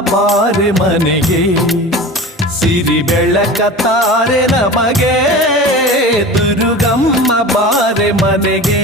ಬಾರೆ ಮನೆಗೆ ಸಿರಿ ಬೆಳಕ ತಾರೆ ನಮಗೆ ದುರ್ಗಮ್ಮ ಬಾರೆ ಮನೆಗೆ.